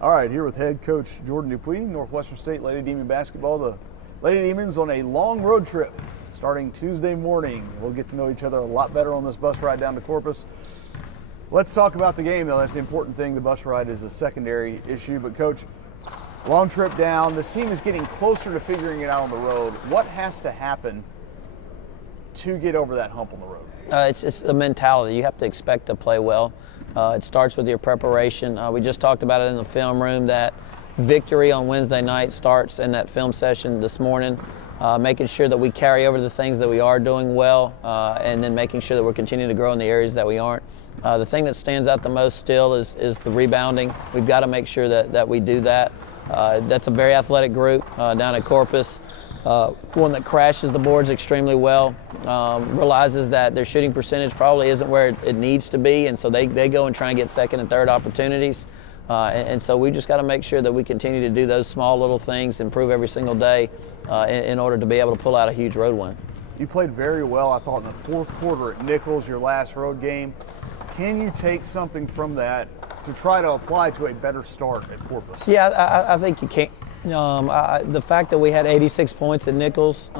All right, here with head coach Jordan Dupuy, Northwestern State Lady Demon basketball. The Lady Demons on a long road trip starting Tuesday morning. We'll get to know each other a lot better on this bus ride down to Corpus. Let's talk about the game, though. That's the important thing. The bus ride is a secondary issue. But, Coach, long trip down. This team is getting closer to figuring it out on the road. What has to happen to get over that hump on the road? It's the mentality. You have to expect to play well. It starts with your preparation. We just talked about it in the film room that victory on Wednesday night starts in that film session this morning, making sure that we carry over the things that we are doing well, and then making sure that we're continuing to grow in the areas that we aren't. The thing that stands out the most still is the rebounding. We've got to make sure that we do that. That's a very athletic group down at Corpus. One that crashes the boards extremely well, realizes that their shooting percentage probably isn't where it needs to be, and so they go and try and get second and third opportunities. And so we just got to make sure that we continue to do those small little things, improve every single day in order to be able to pull out a huge road win. You played very well, I thought, in the fourth quarter at Nichols, your last road game. Can you take something from that to try to apply to a better start at Corpus? Yeah, I think you can. The fact that we had 86 points at Nichols,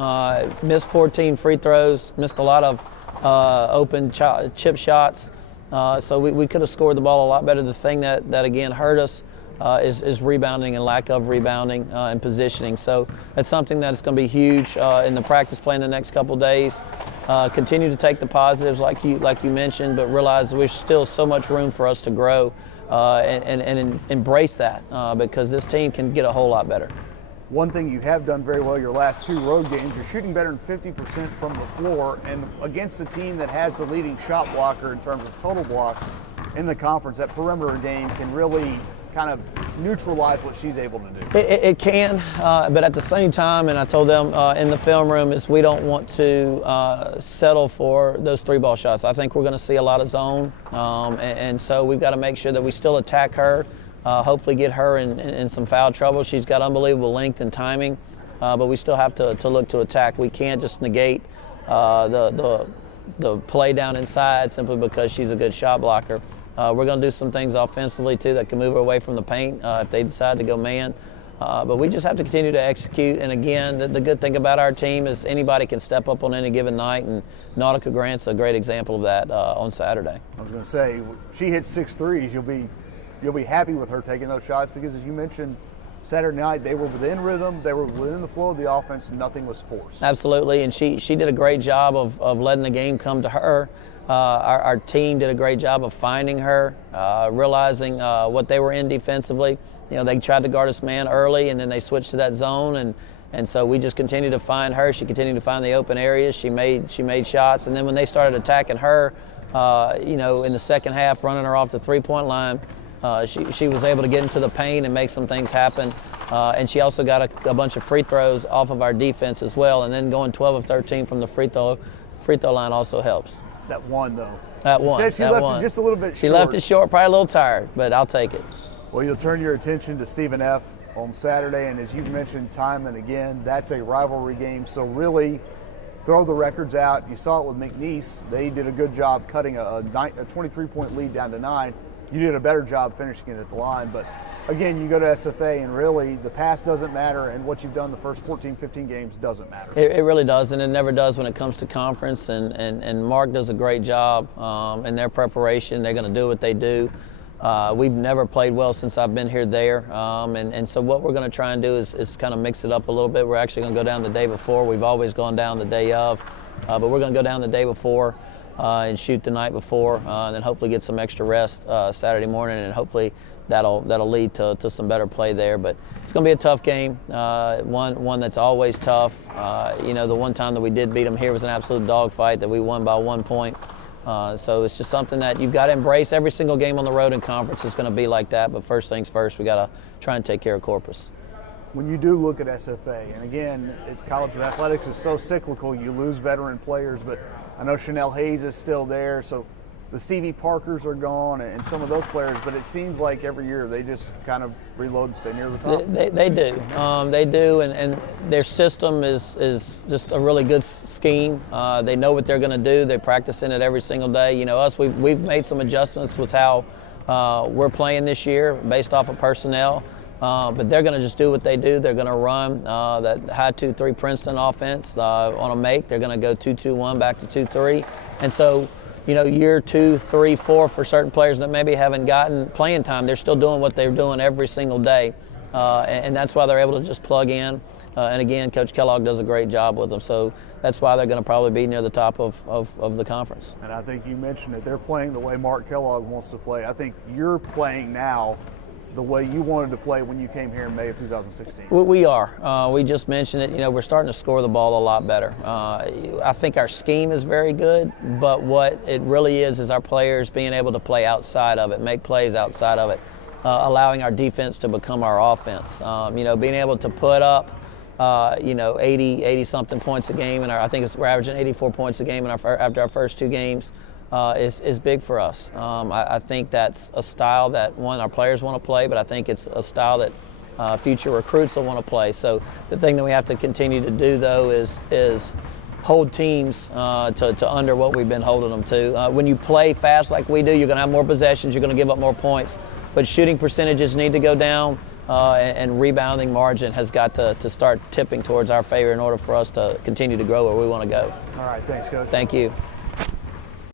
missed 14 free throws, missed a lot of open chip shots, so we could have scored the ball a lot better. The thing that again hurt us is rebounding and lack of rebounding and positioning. So that's something that's going to be huge in the practice play in the next couple days. Continue to take the positives like you mentioned, but realize there's still so much room for us to grow and embrace that because this team can get a whole lot better. One thing you have done very well your last two road games, you're shooting better than 50% from the floor, and against a team that has the leading shot blocker in terms of total blocks in the conference, that perimeter game can really kind of neutralize what she's able to do. It can, but at the same time, and I told them in the film room, is we don't want to settle for those three ball shots. I think we're going to see a lot of zone, and so we've got to make sure that we still attack her, hopefully get her in some foul trouble. She's got unbelievable length and timing, but we still have to look to attack. We can't just negate the play down inside simply because she's a good shot blocker. We're going to do some things offensively, too, that can move her away from the paint if they decide to go man. But we just have to continue to execute. And, again, the good thing about our team is anybody can step up on any given night, and Nautica Grant's a great example of that on Saturday. I was going to say, if she hits 6 threes, you'll be happy with her taking those shots because, as you mentioned, Saturday night they were within rhythm, they were within the flow of the offense, and nothing was forced. Absolutely, and she did a great job of letting the game come to her. Our team did a great job of finding her, realizing what they were in defensively. You know, they tried to guard us man early, and then they switched to that zone, and so we just continued to find her. She continued to find the open areas. She made shots, and then when they started attacking her, you know, in the second half, running her off the three-point line, she was able to get into the paint and make some things happen. And she also got a bunch of free throws off of our defense as well, and then going 12 of 13 from the free throw line also helps. That one, though. That one. She left it just a little bit short. She left it short, probably a little tired, but I'll take it. Well, you'll turn your attention to Stephen F. on Saturday, and as you've mentioned time and again, that's a rivalry game, so really throw the records out. You saw it with McNeese. They did a good job cutting a 23-point lead down to 9. You did a better job finishing it at the line, but again, you go to SFA and really the past doesn't matter, and what you've done the first 14, 15 games doesn't matter. It really does, and it never does when it comes to conference, and Mark does a great job in their preparation. They're going to do what they do. We've never played well since I've been here there, and so what we're going to try and do is kind of mix it up a little bit. We're actually going to go down the day before. We've always gone down the day of, but we're going to go down the day before and shoot the night before, and then hopefully get some extra rest Saturday morning, and hopefully that'll lead to some better play there. But it's going to be a tough game, one that's always tough. You know, the one time that we did beat them here was an absolute dogfight that we won by 1 point. So it's just something that you've got to embrace. Every single game on the road in conference is going to be like that, but first things first, we got to try and take care of Corpus. When you do look at SFA, and again, college athletics is so cyclical, you lose veteran players, but I know Chanel Hayes is still there, so the Stevie Parkers are gone and some of those players, but it seems like every year they just kind of reload and stay near the top. They do. They do, and their system is just a really good scheme. They know what they're going to do. They practice in it every single day. You know, we've made some adjustments with how we're playing this year based off of personnel. But they're going to just do what they do. They're going to run that high 2-3 Princeton offense on a make. They're going to go 2-2-1 back to 2-3. And so, you know, year 2, 3, 4 for certain players that maybe haven't gotten playing time, they're still doing what they're doing every single day. And that's why they're able to just plug in. And again, Coach Kellogg does a great job with them. So that's why they're going to probably be near the top of the conference. And I think you mentioned it. They're playing the way Mark Kellogg wants to play. I think you're playing now the way you wanted to play when you came here in May of 2016. We are. We just mentioned it. You know, we're starting to score the ball a lot better. I think our scheme is very good, but what it really is our players being able to play outside of it, make plays outside of it, allowing our defense to become our offense. You know, being able to put up, you know, 80-something points a game, and I think we're averaging 84 points a game after our first 2 games. Is big for us. I think that's a style that, one, our players want to play, but I think it's a style that future recruits will want to play. So the thing that we have to continue to do, though, is hold teams to under what we've been holding them to. When you play fast like we do, you're going to have more possessions, you're going to give up more points, but shooting percentages need to go down, and rebounding margin has got to start tipping towards our favor in order for us to continue to grow where we want to go. All right, thanks, Coach. Thank you.